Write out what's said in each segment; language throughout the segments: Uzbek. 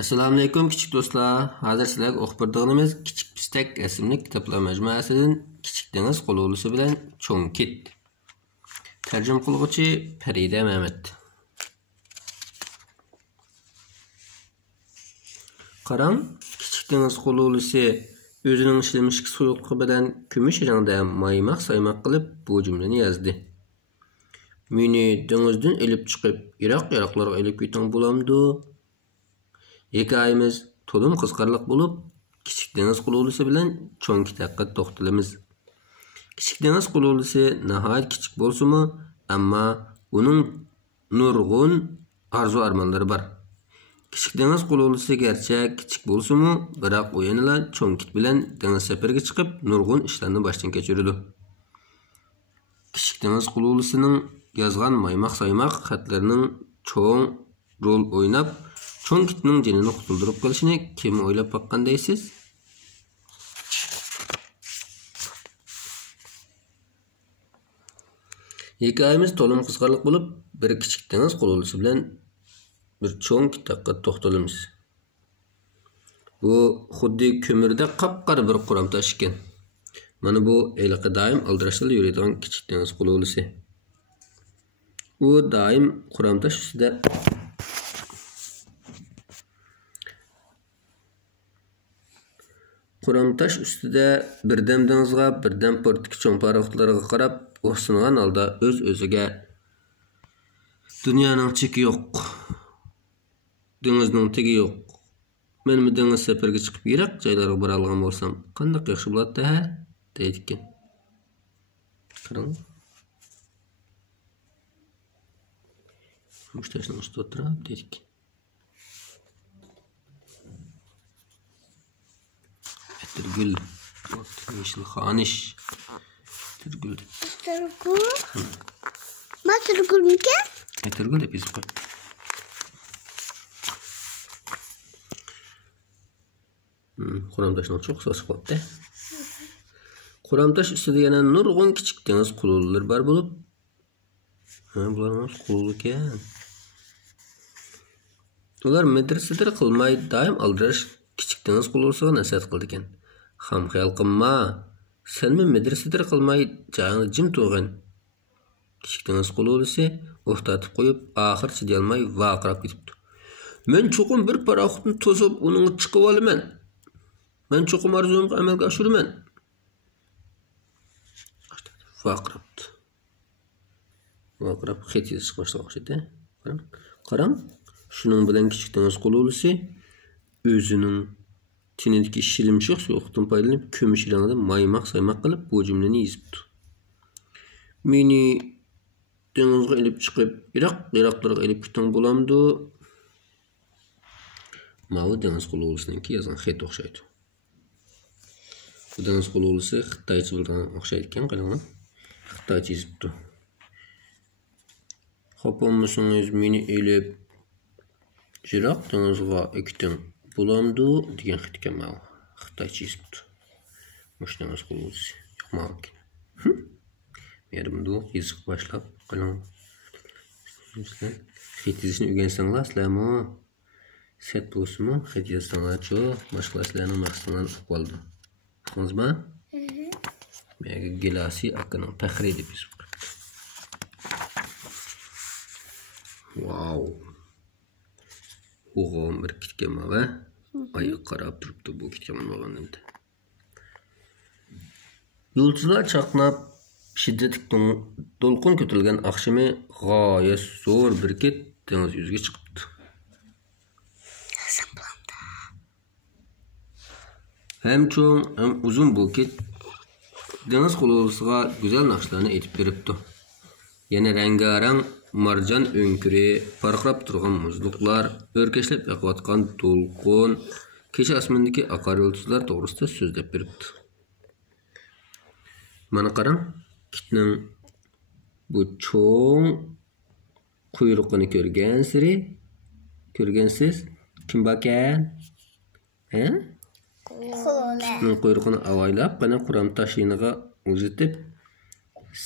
Assalomu alaykum kichik do'stlar. Hozir sizlarga o'qib beradiganimiz Kichik Pistak ismli kitoblar majmuasidan Kichik dengiz qulug'lisi bilan Cho'ng kit. Tarjima qiluvchi Farida Mehmet. Qarang, Kichik dengiz qulug'lisi o'zining ishlamoqchi suyuqligi bilan kumush rangda maymoq saymoq qilib bu jumlani yozdi. Meni dengizdan elib chiqib, yiroq-yiroqlarga elib keting bo'lamdi. Hikayemiz to'lim qiziqarli bo'lib, Kichik dengiz qulug'lisi bilan Cho'ng kit haqida to'xtalamiz. Kichik dengiz qulug'lisi nihoyat kichik bo'lsa-mu, ammo uning nurg'un arzu-armonlari bor. Kichik dengiz qulug'lisi garchi kichik bo'lsa-mu, biroq u yana Cho'ng kit bilan dengiz safariga chiqib, nurg'un ishlarni boshdan kechirdi. Kichik dengiz qulug'lisining yozgan maymoq-saymoq xatlarining cho'ng rol o'ynab, Cho'ng kitning jinini qutuldirib qolishini kim o'ylab baqqan deysiz? Hikayemiz to'lim qiziqarli bo'lib, bir kichik dengiz qulug'lisi bilan bir Cho'ng kit haqida to'xtalamiz. Bu xuddi ko'mirda qap-qara bir quram tosh ekan. Mana bu eliqi doim aldirashda yuradigan kichik dengiz qulug'lisi. U doim quram tosh ustida Quramtash ustida birdam dengizga, birdam portdagi cho'ng paroxodlarga qarab, o'xsinagan holda o'z-o'ziga dunyoning cheki yo'q, dengizning tegi yo'q. Men bu dengiz safariga chiqib yiroq joylarga bora olgan bo'lsam, qanday yaxshi bo'ladi ha? deydi ekan. Qarang. Mushtashning ustida o'tirib deydi ekan. Tırgül, yeşil xaniş, tırgül. Tırgül? Ma tırgül mü ki? Tırgül hep izin koy. Quramtaşın çok sası koptu. Quramtaş üstüde yana nurg'un kichik dengiz qulug'lilar bor bo'lib, bularning qulug'i ekan. Ular medresidir qilmay doim aldirash kichik dengiz qulug'lisiga nasihat qildi ekan. Xam xayol qilma. Senmi medresidir qilmay joyingni jim turg'in. Kichik dengiz qulug'lisi o'xtatib qo'yib, oxir chidolmay vaqirab ketibdi. Men cho'qim bir paroxodni to'sib, uning chiqib olaman. Men cho'qim arzumni amalga oshiraman. Vaqirabdi. Vaqirab xet yozishga boshlab o'xshaydi. Qarang, shuning bilan kichik dengiz qulug'lisi o'zining tinidagi shilimshiq suyuqlikdan foydalanib, kumush rangda maymoq saymoq qilib bu jumlani yozibdi. Meni dengizga elib chiqib, yiroq-yiroqlarga elib keting bo'lamdi. Mana dengiz qulug'lisiniki yozgan xet o'xshaydi. Bu dengiz qulug'lisi xitoycha bo'lgan o'xshaydi ekan, qarang. Xitoycha yozibdi. Xo'polmasangiz meni elib yiroq dengizga ekiting bo'lamdi degan xit ekan mana. Xitoycha yozibdi. Mush dengiz qulug'lisi yo'qmi? Men buni yozib boshlab qarang. Xit yozishni o'rgansanglar, sizlarmi? Set bo'lsinmi? Xit yozsanglar-chi, boshqa sizlarning maqsadlarini o'qib oldim. Tushundingizmi? Menga Gilasi akaning faxri deb yozib qo'ydi. Wow. O'g'im bir kitgan mana. Oyoq qarab turibdi bu kitgan bo'lganimda. Yulduzlar chaqnab, shiddatli to'lqin ko'tarilgan oqshimi g'oyat zo'r bir kit dengiz yuziga chiqibdi. Hem cho'ng, hem uzun bu kit dengiz qulug'lisiga go'zal naqshlarni aytib beribdi. Yana rangarang marjon o'nkiri, parqirab turgan muzliqlar, o'rkashlab oqayotgan to'lqin, kecha osmondagi oqar yulduzlar to'g'risida so'zlab beribdi. Mana qarang, kitning bu cho'ng quyruqini ko'rgansiz, kim bakan? He? Kitning quyruqini avaylab, qana quram tashiniga uzatib,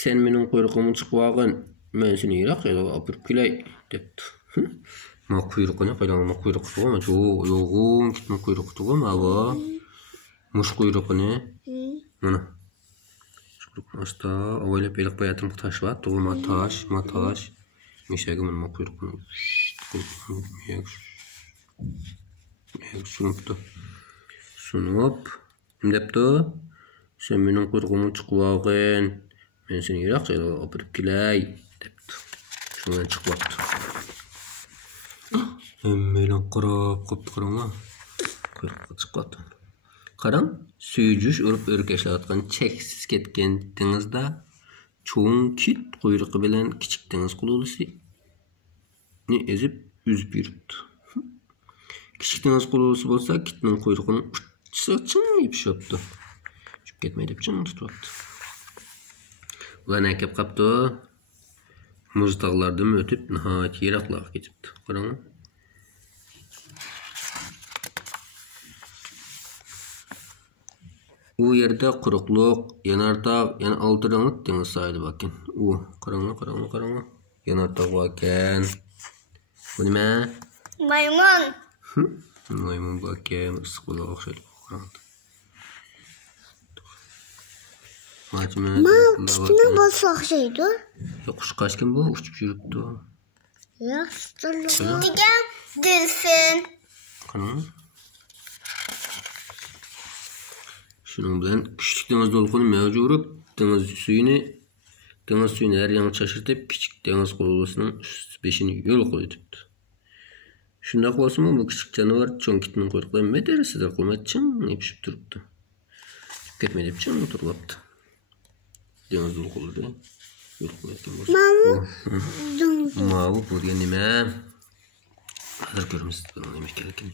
sen mening quyruqimni chiqib olgin, men seni yiroq yerga olib kelay debdi. Ma kuyruğunu koyalım, kuyruk tuğu ama çok yoğun gitme kuyruk tuğu ama bu muş kuyruğunu mana hasta öyle bir bayatım taş var, tuğma taş, mataş mişegi mana kuyruğunu sunuptu. Sunup depti. Sen menin kuyruğumu çıkıp algın. Men seni yirak şeyle opirip kelay depti. Şundan çıkıptı. Menin qarap qoptu qarama. Kuyruğu çıkıptı. Qaram, suyucuş urup örkeşlayotgan cheksiz ketken dengizda çoğun kit kuyruğu bilen kichik dengiz qululusu ni ezip üzüp yürüptü. Kichik dengiz qululusu bolsa kitning kuyruğunun uçsa çın yipişipti. Çıkıp ketmey dep çın tutuptı. Ular näkep qaptı? Muz tağlardan ötüp nihoyat yiroqlarga ketipti. Qarang. U yerde quruqluq, yanardağ, yana altıranglık dengiz sayılı bakın. Qarang. Yanardağ bakın. Bu nima? Maymun. Maymun bakın, ısık bulağa oxşaydı. Ma, kichkina bolsa o'xshaydi. Qush qaçkan bu, uçup yuribdi. Yaxshi. Degan delfin. Qarang. Şunun bilen küçük deniz dolqunu mevzu urup deniz suyunu her yana çaşırtıp küçük deniz qurulusunun beşini yol qo'yibdi. Shundaq bolsa-mu bu küçük canavar cho'ng kitning quyruqlarini meterisidir qilmay ching yepishib turibdi. Ketmay deb ching turibdi. Deniz dolqulari yo'l qo'yayotgan bo'lsa. Mavi bu degan nima? Hozir ko'ramiz nima ekanligini.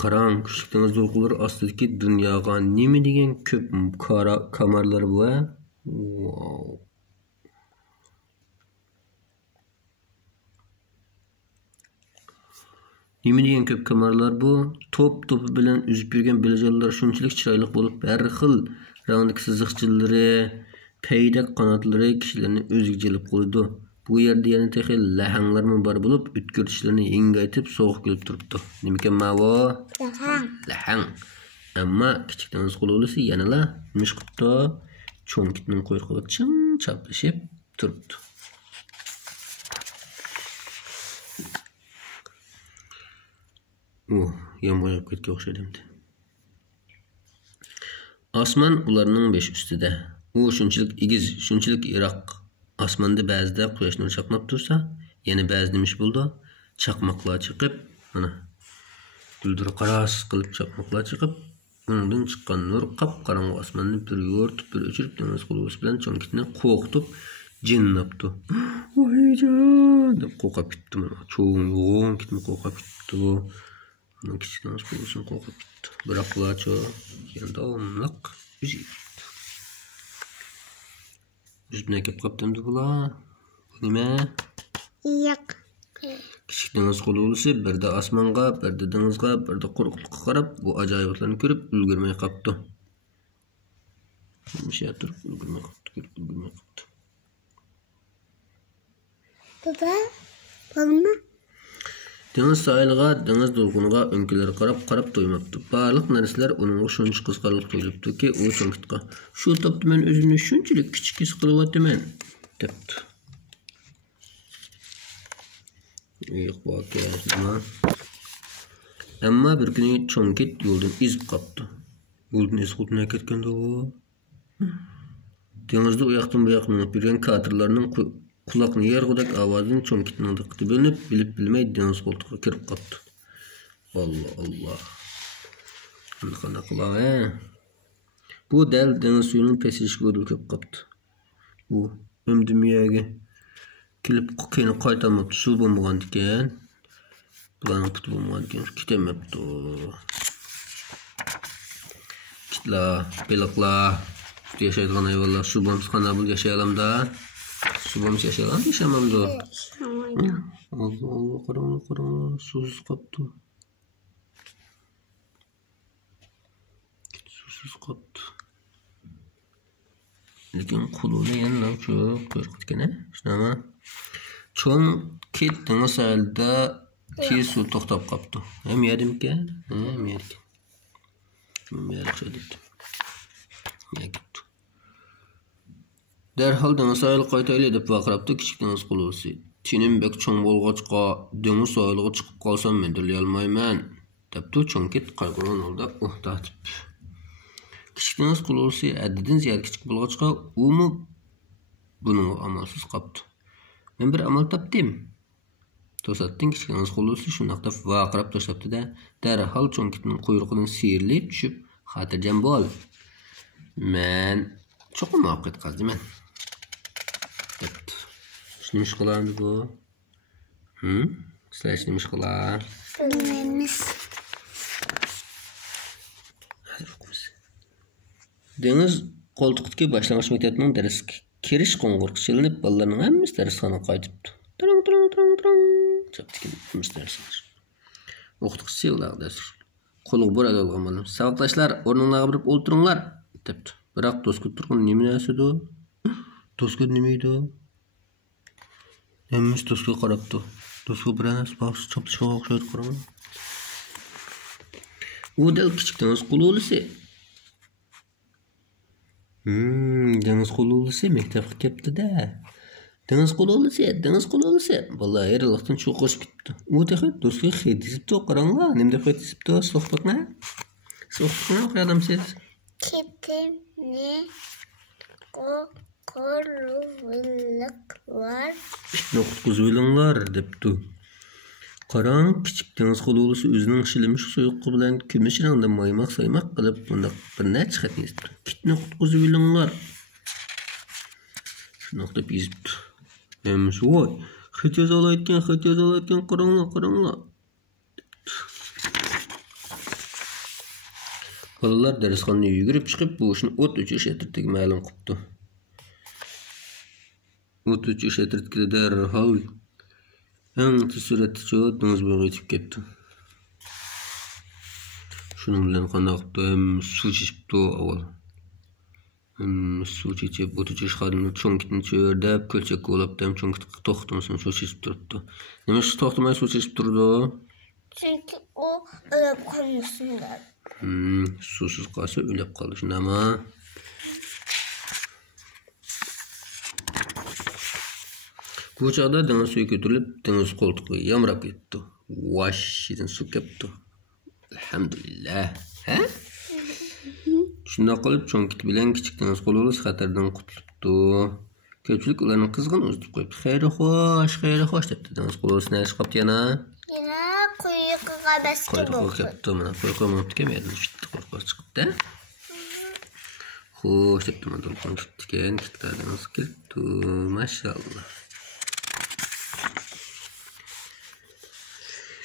Qarang, küçük deniz dolqulari ostidagi dunyoga nima degan ko'p kamarlar bu. Wow. Nima degan ko'p kamarlar bu? To'pi bilan üzüp yurgan belajonlar shunchalik chiroyli bo'lib, har xil rangdagi siziqchilari, paydak qanotlari kishilarni o'ziga jilib qo'ydi. Bu yerda yana texil lahanglarmi bor bo'lib, o'tkir tishlarini yengaytib sovuq kelib turibdi. Nima ekan bu? Lahang. Ammo kichik deniz qululusi yanala mishqitda cho'ng kitning quyruqiga ching chaplashib turibdi. Yomg'irib ketga o'xshaydi. Osmon ularning besh ustida. U shunchalik egiz, shunchalik yiroq. Osmonda ba'zida quyosh nur chaqnab tursa, yana ba'zida nimish bo'ldi? Chaqmoqlar chiqib, mana guldir qaras qilib chaqmoqlar chiqib, undan chiqqan nur qop-qorong'u osmonni bir yo'rtib, bir o'chirib, deniz qululusi bilan cho'ng kitni qo'rqitib, jinnabdi. Voyjon deb qo'rqib ketdi mana. Cho'ng yo'g'on kitni qo'rqib ketdi. Kichik deniz qululusini qo'rqib ketdi. Biroq ularcha yana davomliq yüzüydi. Yüzüne kep qaptamdi bular. Bu nima? Yo'q. Kichik deniz qululusi birda osmonga, birda dengizga, birda quruqlikqa qarab, bu ajoyibotlarni ko'rib ulgurmay qapti. Misha turib ulgurmay qapti. Baba, bo'lma. Deniz sahiliga, deniz dolquniga o'nkilar qarab to'ymabdi. Barliq narsalar uning shuncha qiziqarli tuyulibdiki, u cho'ngitqa "Shu topda men o'zimni shunchalik kichik his qilyapman" debdi. Yo'q bo'kan. Ammo bir kuni cho'ngkit yo'ldan ezib qopdi. Yo'ldan ezib o'tmay ketganda u dengizda u yoqdan bu yoqqa minib yurgan katerlarning quloqni yerg'udak ovozini cho'ngkitning diqqati bo'linib, bilib-bilmay deniz qo'ltiqiga kirib qopdi. Allah. Qanaqa qilay? Bu dal deniz suyuning pesishiga o'dilib qopdi. Bu o'mdimiyaga kelib qiyni qaytamabdi. Suv bo'lmagan ekan. Bularning puti bo'lmagan ekan. Ketamabdi. Kitlar, baliqlar, yashaydigan hayvonlar suv bo'lmasa qanday bo'lib yashaylamda? Suv bo'lmasa yashaylamda, yashamamdi. Allah, qarang, suvsiz qopdi. Suvsiz qopdi. Lekin qo'lida yana ko'p qo'rqitgan-a? Shunami? Çoğun kit deniz sahilde tez su to'xtab qolibdi. Hem yedimken, hem yedik. Derhal deniz sahili qaytayli deb vaqirabdi kichik deniz quluvchisi. Tinim bek cho'ng bo'lg'achqa deniz sahiliga chiqib qolsam medalya olmayman debdi cho'ng kit qayg'urgan holda o'xtatib. Kichik deniz quluvchisi haddidan ziyod kichik bo'lg'achqa umi buni amalsiz qolibdi. Men bir amal topdim. To'satdan kichik deniz quluvchisi shundoq deb vaqirab tashlabdi-da, darhol cho'ng kitning quyruqidan siyrilib tushib, xotirjam bo'l. Men cho'qim muvaffaqiyat qazdiman. Shuni ish qilamiz bu. Sizlar shuni ish qilar. Bilmaymiz. Deniz qo'ltiqdagi boshlang'ich maktabning darsga kirish qo'ng'irog'i chilinib, bolalarning hammasi darsxonaga qaytibdi. O'qituvchi ularga qo'liga bo'ladi olgan bo'lim. Savoqdoshlar, o'rninglarga borib o'ltiringlar debdi. Biroq do'stga turgan nima narsa-da? Do'stga nima edi? Hammasi do'stga qarabdi. Do'stga bir narsa bosh chopishga o'xshaydi qarang. U dal kichik deniz quluvchisi. Deniz quluvchisi maktabga kelibdi-da. Deniz quluvchisi. Vallahi erilikdan cho'q qo'shib ketdi. U texnik do'stga xedizibdi, qaranglar. Nima deb xedizibdi? So'xtoqni. So'xtoqni o'qiyadimsiz. Kitni quruvchilar. Qutquzuvchilar debdi. Qarang, kichik deniz quluvchisi o'zining shilimish suyuqi bilan kumush rangda maymoq-saymoq qilib bundoq bir necha xat yozibdi. Kitni qutquzuvchilar. Shundoq deb yozibdi. Voy, xat yozalayotgan, qaranglar. Bolalar darsxonaga yugurib chiqib, bu ishni o't o'chish atritiga ma'lum qilibdi. O't o'chish atritiga darhol eng suratchi deniz bo'yiga yetib ketdi. Shuning bilan qanday qilib suv ichibdi avval. Suv ichib o'tichish xodimni cho'ng kitni cho'rdab, ko'lchakka olib, cho'ng kit to'xtamasin suv ichib turibdi. Nima ish to'xtamay suv ichib turdi? Chunki u o'lib qolmasin. Suvsiz qolsa o'lib qoldi, shundaymi? Bu chog'da deniz suvi ko'tarilib, deniz qo'ltiqi yamrab ketdi. Vashdan suv ketdi. Alhamdulillah. Ha? Shunday qilib, cho'ng kit bilan kichik deniz quluvchisi xatardan qutulibdi. Ko'pchilik ularni qizg'in uzatib qo'yibdi. Xayri xo'sh debdi deniz quluvchisi narish qopti yana. Quyruqqa bosib ketdi. Mana quyruqqa minibdi kelmaydi. Bitta quyruqqa chiqibdi. Xo'sh debdi mana to'lqin tutgan kitlardan o'zib mashallah.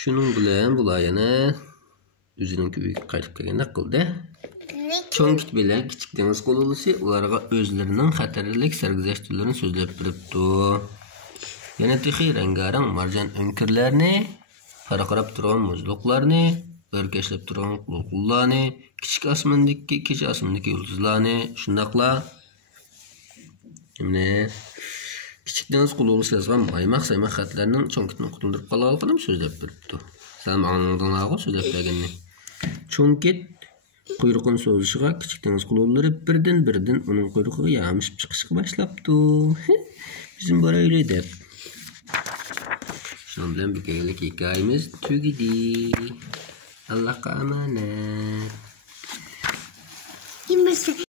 Shuning bilan bular yana o'zining uyiga qaytib kelganda qildi. Cho'ng kit bilan kichik deniz quluvchisi ularga o'zlarining xatarlik sarguzashtlarini so'zlab beribdi. Yana texi rangarang marjon o'nkirlarni, farqirab turgan muzliqlarni, o'rkashlab turgan qulqullarni, kichik osmondagi, kecha osmondagi yulduzlarni, shundaqla kichik deniz quluvchisi yozgan maymoq-saymoq xatlarning cho'ng kitni qutuldirib qolganligini so'zlab beribdi. Sen anladinglarmi so'zlab berganini? Cho'ng kit quyruqini so'zishiga kichik deniz quluvchilari birdan uning quyruqiga yamishib chiqishga boshlabdi. Bizim boraylik deb. Shuning bilan bugungi hikoyamiz tugadi. Allohga omonat.